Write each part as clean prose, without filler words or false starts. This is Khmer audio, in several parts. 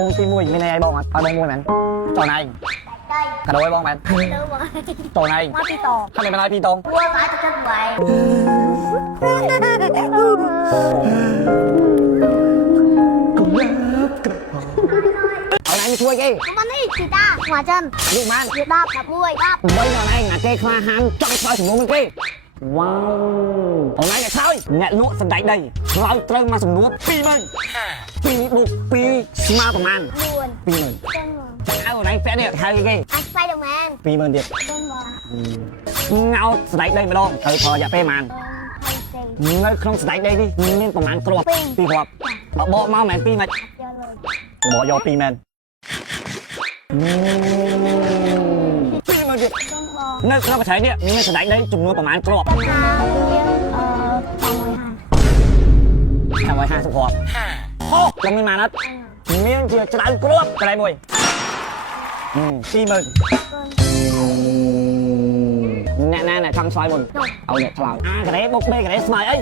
ông tin mùi bên này ai bong à ai bong mùi mày trò này đây cả đôi bong mày đúng rồi trò này hoa pi tò thằng này bên ai pi tông cua phải cho chân vậy ở này chui cái không ăn đi chị ta hòa chânลูกมัน việt đạp đạp mùi đạp បីនៅណៃណាគេខ្លាហានចង់ឆ្លើយសំណួរមួយគេវ៉ាវអូនឯងឆ្លើយអ្នកលក់សណ្ដែកដីឆ្លើយត្រូវមកសំណួរ20000 2 បូក2ស្មើប្រមាណ luôn 20000 chân rồi ចៅអូនឯងពាក់នេះហៅគេ anh Spiderman 20000ទៀត chân rồi ងោសណ្ដែកដីម្ដងត្រូវប្រើរយៈពេលប៉ុន្មាន hay នៅក្នុងសណ្ដែកដីនេះមានប្រមាណគ្រាប់2គ្រាប់បើបកមកមិនមែន2មិន chơi rồi បកយក2មែន20000ទៀត chân rồi នៅក្នុងកញ្ឆែងនេះមានសណ្ដែកដីចំនួនប្រមាណគ្រាប់ chân nào viên tầm 12 550គ្រាប់អូឡើងមានប៉ុន្មានអត់មានជាច្រើនគ្រាប់កន្លែងមួយ20000អ្នកណាអ្នកចង់ឆ្លើយមុនឲ្យអ្នកឆ្លើយការ៉េបុក B ការ៉េស្មើអី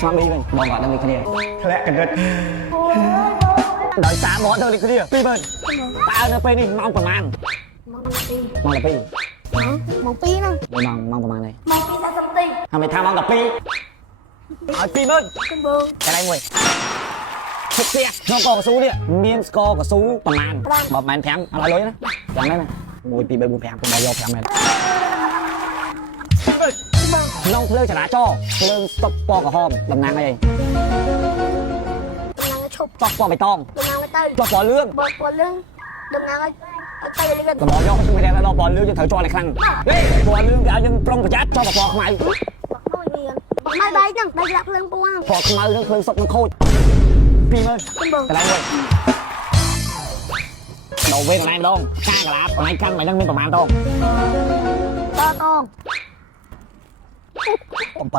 ស្មើ B វិញបងគាត់នឹងគ្នាធ្លាក់កណ្ដិតដោយសារបងទៅនេះគ្នា20000តើនៅពេលនេះម៉ោងប្រហែល mong pi ម៉ោង12 mong pi nè ម៉ោងប្រហែលហើយ mong pi đã xong ti ហើយមិនថាម៉ោង12ឲ្យ 20000 chân bương កន្លែងមួយឈប់ផ្ទះក្នុងកកស៊ូនេះមានស្ករកស៊ូប្រហែលបើមិន5ឥឡូវលុយណាយ៉ាងណា1 2 3 4 5ខ្ញុំមកយក5មែនក្នុងភ្លើងចរាចរណ៍ភ្លើងស្តុបពណ៌ក្រហមតំណាងអី đừng ngang chụp ចុះពណ៌បៃតង đừng ngang tay ចុះពណ៌លឿង bột lưng đừng ngang tay lên gần តំណយកខ្ញុំមិនដែរដល់ពណ៌លឿងយើងត្រូវជាប់ឲ្យខ្លាំងពណ៌លឿងគេឲ្យយើងប្រុងប្រយ័ត្នចុះពណ៌ខ្មៅ bột nghiền bột mai bay chẳng đây là lưng buông ពណ៌ខ្មៅនឹងឃើញសុកនឹងខូច 20000 chân bương កន្លែងមួយដល់វេកន្លែងម្ដងការកលាបកន្លែងកាន់មិនដឹងមានប្រមាណដង to to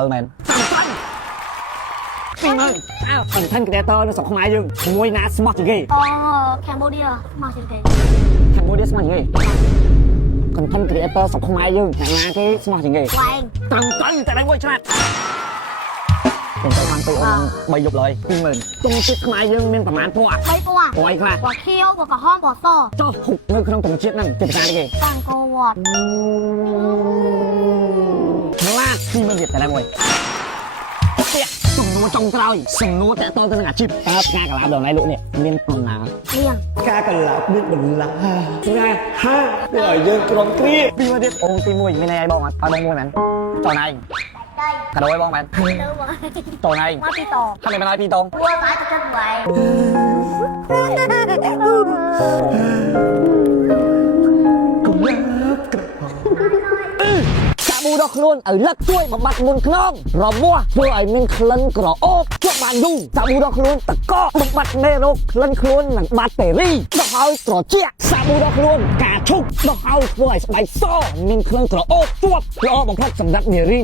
7មែន20000អើអញ្ចឹង creator នៅស្រុកខ្មែរយើងមួយណាស្មោះជាងគេ Cambodia mà trên thế ខាងមួយនេះស្មោះជាងគេ content creator ស្រុកខ្មែរយើងអ្នកណាគេស្មោះជាងគេ của anh តាំងទៅតែដៃមួយឆ្លាតខ្ញុំទៅខាងទៅអូន3យប់ឡើយ20000ទុំជាតិខ្មែរយើងមានប្រមាណពណ៌ mấy quả ពណ៌អីខ្លះ quả khiêu quả hom quả to ចុះហុកនៅក្នុងទុំជាតិហ្នឹងជាភាសាអីគេ vàng cô vọt ខ្លា20000ទៀតតែដៃមួយផ្ទះសំណួរចុងក្រោយសំណួរតាក់ទងទៅនឹងអាជីពតើផ្កាកន្លងដល់ណៃលក់នេះមានបណ្ណា liền ផ្កាកន្លងមានបណ្ណាណាហាឲ្យយើងក្រុមគ្រា20000ទៀតអូនទី1មានអីបងអត់ឲ្យបងមួយមែនចុះណៃ đây កាដូឲ្យបងមែន đâu mà ចុះណៃ hoa pi tò ហើយមិនឲ្យពីតង cua phải cho chân vậy សាប៊ូដល់ខ្លួនឲ្យលឹកជួយបំបត្តិមុនខ្នងរមាស់ធ្វើឲ្យមានក្លិនក្រអូបជាប់បានយូរសាប៊ូដល់ខ្លួនតកកបំបត្តិមេរោគក្លិនខ្លួននិងបាក់តេរីដល់ឲ្យត្រជាក់សាប៊ូដល់ខ្លួនការឈប់ដល់ឲ្យធ្វើឲ្យស្បែកសមានក្លិនក្រអូបជាប់ល្អបំផុតសម្រាប់នារី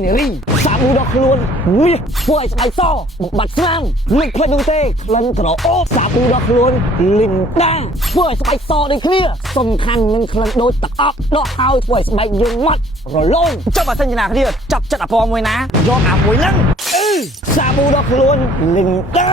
សាប៊ូដល់ខ្លួនមាសធ្វើឲ្យស្បែកសបំបត្តិស្នាមមិនភ្លេចនោះទេក្លិនក្រអូបសាប៊ូដល់ខ្លួនលីនដាធ្វើឲ្យស្បែកសដូចគ្នាសំខាន់នឹងក្លិនដូចទឹកអប់ដល់ឲ្យធ្វើឲ្យស្បែកយើងម៉ត់រលោងចុះបើសិនជាណាគ្នាចាប់ចិត្តអាពណ៌មួយណាយកអាមួយហ្នឹងសាប៊ូដល់ខ្លួនលីនដា